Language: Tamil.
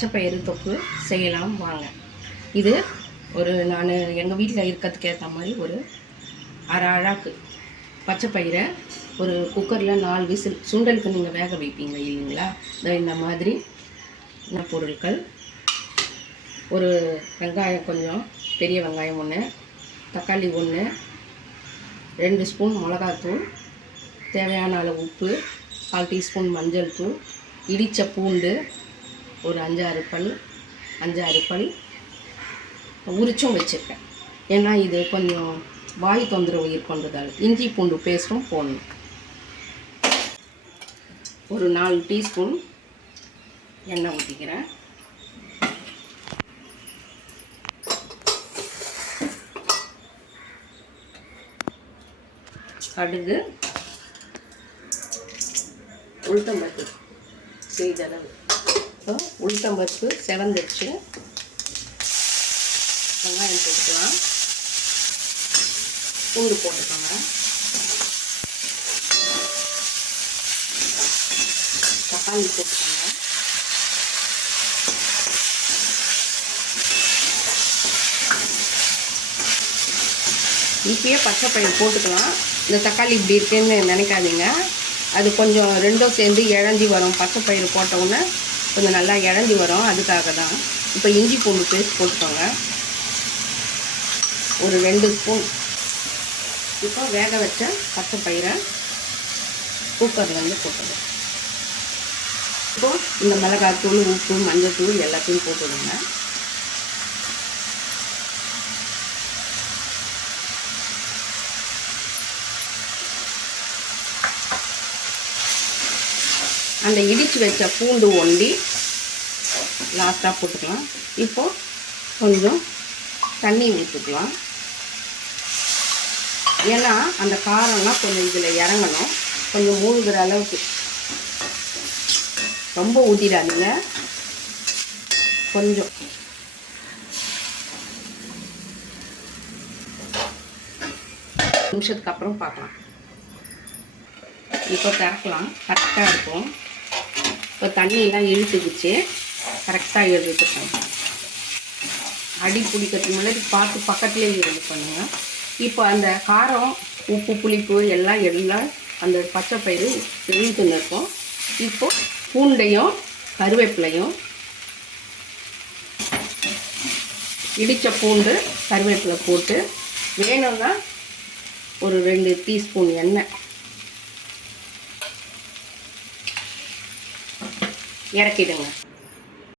பச்சைப்பயிறு தொக்கு செய்யலாம் வாங்க. இது ஒரு நான் எங்கள் வீட்டில் இருக்கிறதுக்கு ஏற்ற மாதிரி ஒரு அரை அழாக்கு பச்சைப்பயிரை ஒரு குக்கரில் 4 விசில், சுண்டலுக்கு நீங்கள் வேக வைப்பீங்க இல்லைங்களா, இந்த மாதிரி பொருட்கள். ஒரு வெங்காயம், கொஞ்சம் பெரிய வெங்காயம் 1, தக்காளி 1, 2 ஸ்பூன் மிளகாத்தூள், தேவையான அளவு உப்பு, 1/4 டீஸ்பூன் மஞ்சள் தூள், இடித்த பூண்டு ஒரு 5-6 பல் உரிச்சும் வச்சுருக்கேன். ஏன்னா இது கொஞ்சம் வாய் தொந்தரவு கொண்டதால் இஞ்சி பூண்டு பேஸ்ட்டும் போடணும். ஒரு 4 டீஸ்பூன் எண்ணெய் ஊற்றிக்கிறேன். கடுகு, உளுத்தம்பருப்பு செய்தளவு. இப்போ உளுத்தம்பருப்பு செவந்துடுச்சு. வெங்காயம் போட்டுக்கலாம், பூண்டு போட்டுக்கோங்க, தக்காளி போட்டுக்கோங்க, இப்பயே பச்சைப்பயிறு போட்டுக்கலாம். இந்த தக்காளி இப்படி இருக்குன்னு நினைக்காதீங்க, அது கொஞ்சம் ரெண்டும் சேர்ந்து இழஞ்சி வரும். பச்சைப்பயிறு போட்டவுடனே கொஞ்சம் நல்லா இழஞ்சி வரும், அதுக்காக தான். இப்போ இஞ்சி பூண்டு பேஸ்ட் போட்டுக்கோங்க, ஒரு 2 ஸ்பூன். இப்போ வேக வச்ச பச்சைப்பயிரை குக்கர்லேருந்து போட்டுடுங்க. இப்போ இந்த மிளகாத்தூள், உப்பு, மஞ்சள் தூள் எல்லாத்தையும் போட்டுடுங்க. அந்த இடித்து வச்ச பூண்டு ஒண்டி லாஸ்ட்டாக போட்டுக்கலாம். இப்போது கொஞ்சம் தண்ணி ஊற்றிக்கலாம், ஏன்னா அந்த காரம்லாம் கொஞ்சம் இதில் இறங்கணும். கொஞ்சம் மூழ்கிற அளவுக்கு, ரொம்ப ஊற்றிடாதீங்க, கொஞ்சம். நிமிஷத்துக்கு அப்புறம் பார்க்கலாம். இப்போ திறக்கலாம், கரெக்டாக இருக்கும். இப்போ தண்ணியெல்லாம் இழுத்துக்குச்சு, கரெக்டாக எடுத்துக்கோங்க. அடி பிடிக்கிறதுக்கு முன்னாடி பார்த்து பக்கத்துலேயே இது பண்ணுங்கள். இப்போ அந்த காரம், உப்பு, புளிப்பு எல்லாம் அந்த பச்சைப்பயிறு இழுத்துன்னு இருக்கும். இப்போது பூண்டையும் கருவேப்பிலையும், இடித்த பூண்டு கருவேப்பிலை போட்டு, வேணும்னா ஒரு 2 டீஸ்பூன் எண்ணெய் இறக்கிடுங்க.